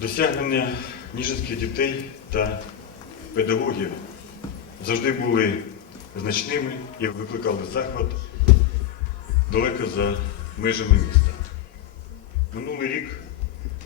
Досягнення ніжинських дітей та педагогів завжди були значними і викликали захват далеко за межами міста. Минулий рік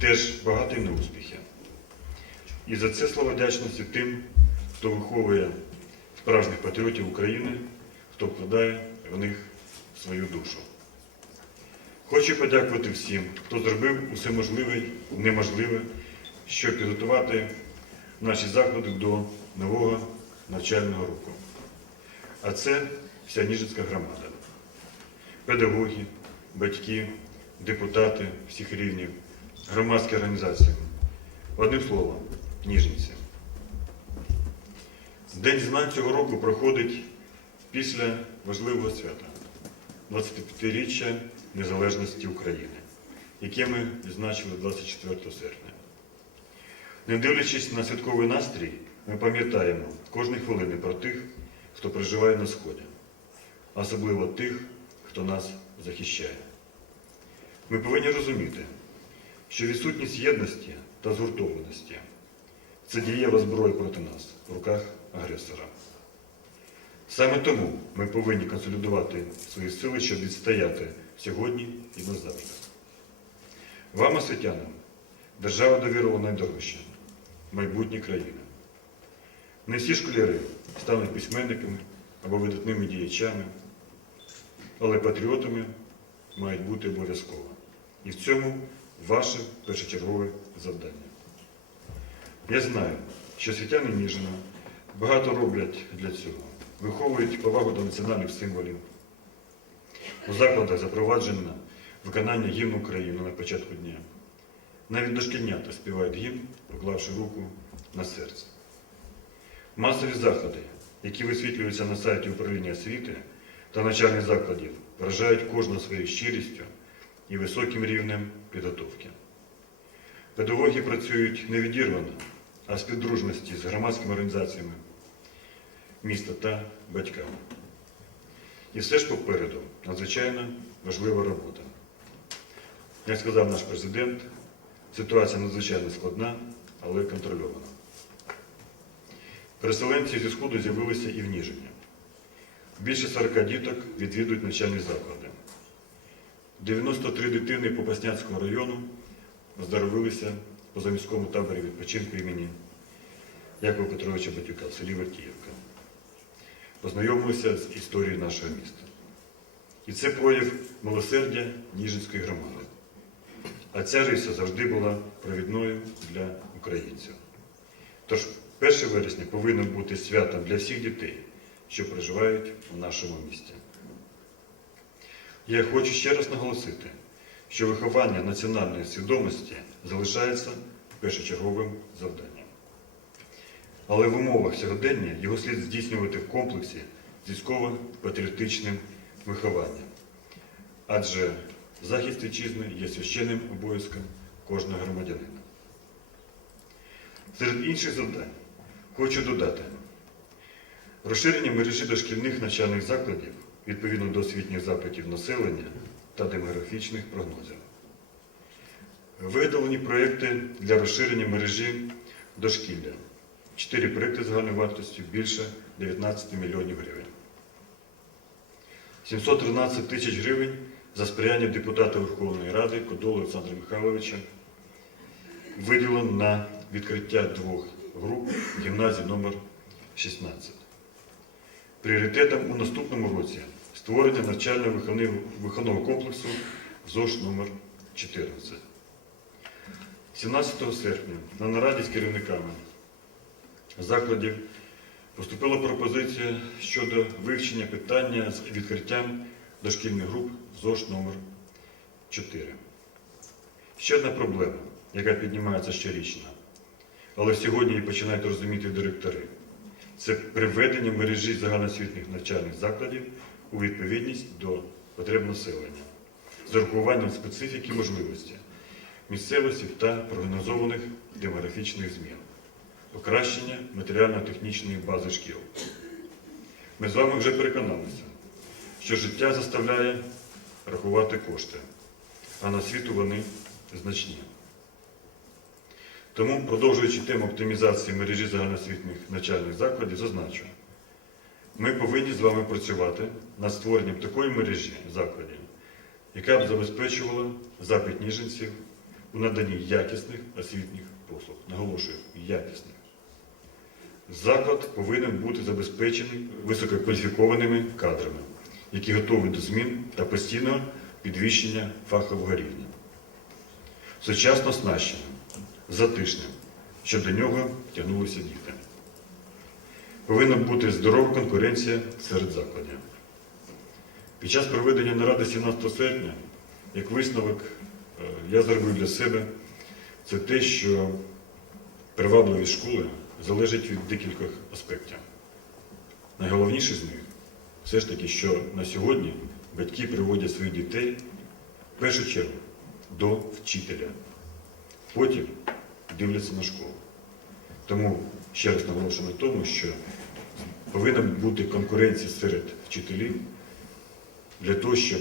теж багатий на успіхи. І за це слова вдячності тим, хто виховує справжніх патріотів України, хто вкладає в них свою душу. Хочу подякувати всім, хто зробив усе можливе і неможливе, щоб підготувати наші заклади до нового навчального року. А це вся Ніжинська громада. Педагоги, батьки, депутати всіх рівнів, громадські організації. Одним словом, ніжниці. День знань цього року проходить після важливого свята 25-річчя незалежності України, яке ми відзначили 24 серпня. Не дивлячись на святковий настрій, ми пам'ятаємо кожної хвилини про тих, хто проживає на Сході, особливо тих, хто нас захищає. Ми повинні розуміти, що відсутність єдності та згуртованості це дієва зброя проти нас в руках агресора. Саме тому ми повинні консолідувати свої сили, щоб відстояти сьогодні і назавжди. Вам, освітянам, держава довірила найдорожче майбутнє країни. Не всі школяри стануть письменниками або видатними діячами, але патріотами мають бути обов'язково. І в цьому ваше першочергове завдання. Я знаю, що світяни Ніжина багато роблять для цього, виховують повагу до національних символів. У закладах запроваджено виконання гімну України на початку дня. Навіть дошкільнята співають гімн, поклавши руку на серце. Масові заходи, які висвітлюються на сайті управління освіти та навчальних закладів, вражають кожного своєю щирістю і високим рівнем підготовки. Педагоги працюють не відірвано, а в співдружності з громадськими організаціями міста та батьками. І все ж попереду надзвичайно важлива робота. Як сказав наш президент, ситуація надзвичайно складна, але контрольована. Переселенці зі Сходу з'явилися і в Ніжині. Більше 40 діток відвідують навчальні заклади. 93 дитини Попасняцького району оздоровилися в позаміському таборі відпочинку імені Якова Петровича Батюка в селі Вертіївка. Познайомилися з історією нашого міста. І це прояв милосердя Ніжинської громади. А ця риса завжди була провідною для українців. Тож 1 вересня повинно бути святом для всіх дітей, що проживають у нашому місті. Я хочу ще раз наголосити, що виховання національної свідомості залишається першочерговим завданням. Але в умовах сьогодення його слід здійснювати в комплексі з військово-патріотичним вихованням. Адже захист вітчизни є священним обов'язком кожного громадянина. Серед інших завдань хочу додати розширення мережі дошкільних навчальних закладів відповідно до освітніх запитів населення та демографічних прогнозів. Видалені проєкти для розширення мережі дошкілля. Чотири проєкти загальною вартістю більше 19 мільйонів гривень. 713 тисяч гривень за сприяння депутата Верховної Ради Кодола Олександра Михайловича виділено на відкриття двох груп гімназії номер 16. Пріоритетом у наступному році створення навчально-виховного комплексу ЗОЖ номер 14. 17 серпня на нараді з керівниками закладів поступила пропозиція щодо вивчення питання з відкриттям дошкільних груп ЗОЖ номер 4. Ще одна проблема, яка піднімається щорічно, але сьогодні її починають розуміти директори. Це приведення мережі загальноосвітніх навчальних закладів у відповідність до потреб населення, з урахуванням специфіки можливості, місцевості та прогнозованих демографічних змін, покращення матеріально-технічної бази шкіл. Ми з вами вже переконалися, що життя заставляє рахувати кошти. а на світу вони значні. Тому, продовжуючи тему оптимізації мережі загальноосвітніх навчальних закладів, зазначу, ми повинні з вами працювати над створенням такої мережі закладів, яка б забезпечувала запит ніженців у наданні якісних освітніх послуг. Наголошую, якісних. Заклад повинен бути забезпечений висококваліфікованими кадрами, які готові до змін та постійного підвищення фахового рівня. Сучасно оснащеним, затишним, щоб до нього тягнулися діти. Повинна бути здорова конкуренція серед закладів. Під час проведення наради 17 серпня, як висновок, я зробив для себе це те, що привабливість школи залежить від декількох аспектів. Найголовніший з них все ж таки, що на сьогодні батьки приводять своїх дітей в першу чергу до вчителя, потім дивляться на школу. Тому ще раз наголошую на тому, що повинна бути конкуренція серед вчителів для того, щоб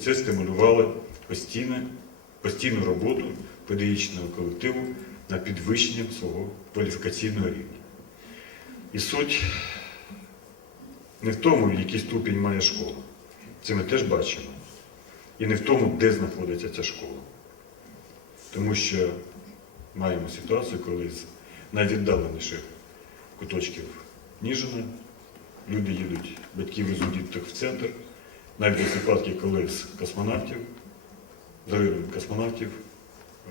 це стимулювало постійне, постійну роботу педагогічного колективу на підвищенням свого кваліфікаційного рівня. І суть не в тому, який ступінь має школа. Це ми теж бачимо. І не в тому, де знаходиться ця школа. Тому що маємо ситуацію, коли з найвіддаленіших куточків Ніжина люди їдуть, батьки везуть діток в центр. Навіть випадки, коли з космонавтів, з району космонавтів,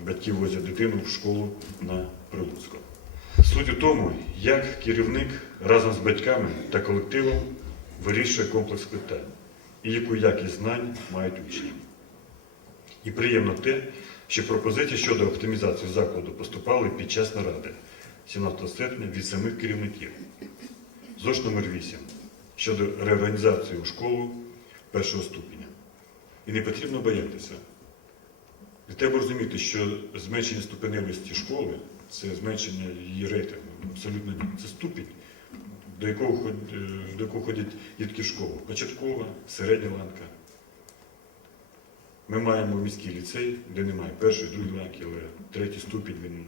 батьки возять дитину в школу на Прилуцьку. Суть у тому, як керівник разом з батьками та колективом вирішує комплекс питань і яку якість знань мають учні. І приємно те, що пропозиції щодо оптимізації закладу поступали під час наради 17 серпня від самих керівників. ЗОШ номер 8 щодо реорганізації у школу першого ступеня. І не потрібно боятися. І треба розуміти, що зменшення ступеневості школи це зменшення її рейтингу. Абсолютно ні. Це ступінь, до якого, е, до якого ходять дітки в школу. Початкова, середня ланка. Ми маємо міський ліцей, де немає першої, другої ланки, але третій ступінь він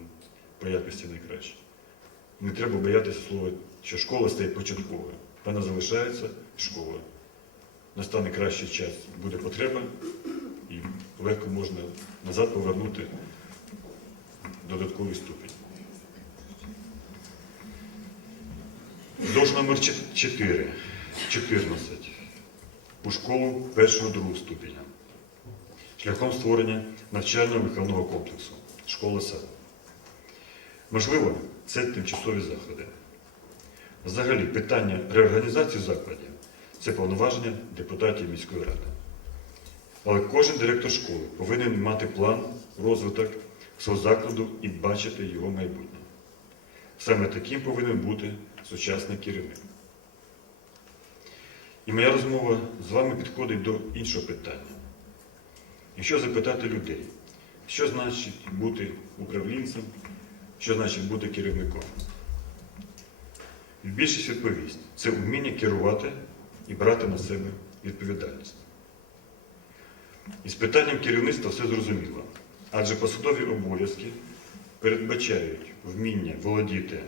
по якості найкращий. Не треба боятися слова, що школа стає початковою. Вона залишається школою. Настане кращий час, буде потреба, і легко можна назад повернути додатковий ступінь. Дож номер 4, 14. У школу першого другого ступеня. Шляхом створення навчально-виховного комплексу. Школа сад. Можливо, це тимчасові заходи. Взагалі, питання реорганізації закладів це повноваження депутатів міської ради. Але кожен директор школи повинен мати план, розвиток свого закладу і бачити його майбутнє. Саме таким повинен бути сучасний керівник. І моя розмова з вами підходить до іншого питання. Якщо запитати людей, що значить бути управлінцем, що значить бути керівником? Більшість відповість це вміння керувати і брати на себе відповідальність. І з питанням керівництва все зрозуміло, адже посадові обов'язки передбачають вміння володіти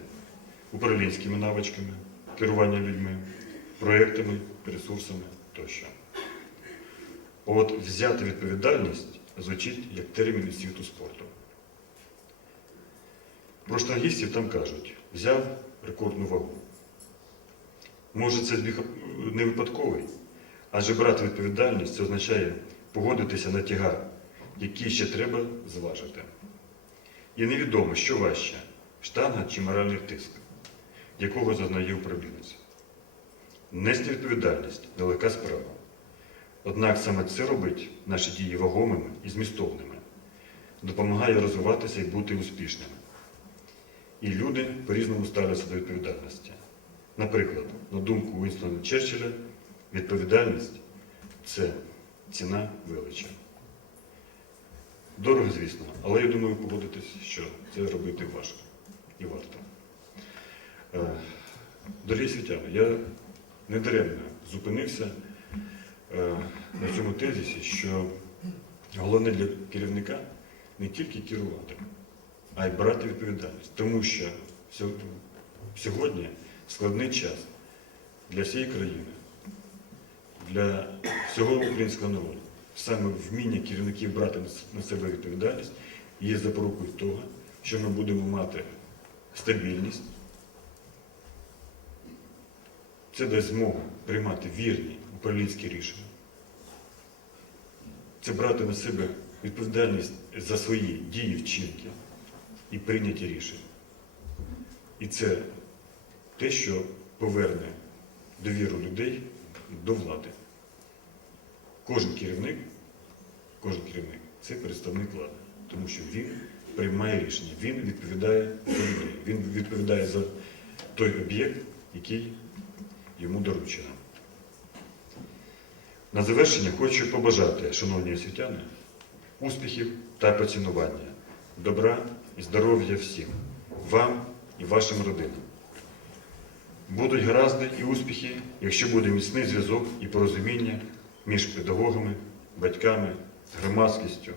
управлінськими навичками, керування людьми, проєктами, ресурсами тощо. От взяти відповідальність звучить як термін із світу спорту. Про штангістів там кажуть, взяв рекордну вагу. Може, це не випадковий, адже брати відповідальність це означає погодитися на тягар, який ще треба зважити. І невідомо, що важче штанга чи моральний тиск, якого зазнає управлінець. Нести відповідальність нелегка справа. Однак саме це робить наші дії вагомими і змістовними, допомагає розвиватися і бути успішними. І люди по-різному ставляться до відповідальності. Наприклад, на думку Уінстона Черчилля, відповідальність це ціна величі. Дорого, звісно, але я думаю, погодитись, що це робити важко і варто. Е, Дорогі світяни, я недаремно зупинився е, на цьому тезисі, що Головне для керівника не тільки керувати, а й брати відповідальність. Тому що сьогодні складний час для всієї країни, для всього українського народу. Саме вміння керівників брати на себе відповідальність є запорукою того, що ми будемо мати стабільність. Це дасть змогу приймати вірні управлінські рішення. Це брати на себе відповідальність за свої дії, вчинки і прийняті рішення. І це те, що поверне довіру людей до влади. Кожен керівник, кожен керівник це представник влади, тому що він приймає рішення, він відповідає за людей, він відповідає за той об'єкт, який йому доручено. На завершення хочу побажати, шановні освітяни, успіхів та поцінування, добра і здоров'я всім, вам і вашим родинам. Будуть гаразди і успіхи, якщо буде міцний зв'язок і порозуміння між педагогами, батьками, громадськістю,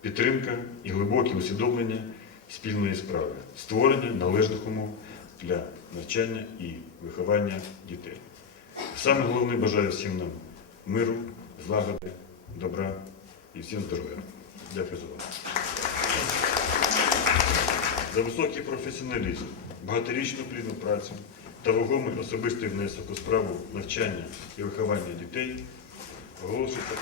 підтримка і глибоке усвідомлення спільної справи, створення належних умов для навчання і виховання дітей. Саме головне бажаю всім нам миру, злагоди, добра і всім здоров'я. Дякую за увагу. За високий професіоналізм, багаторічну плідну працю та вагомий особистий внесок у справу навчання і виховання дітей оголошується.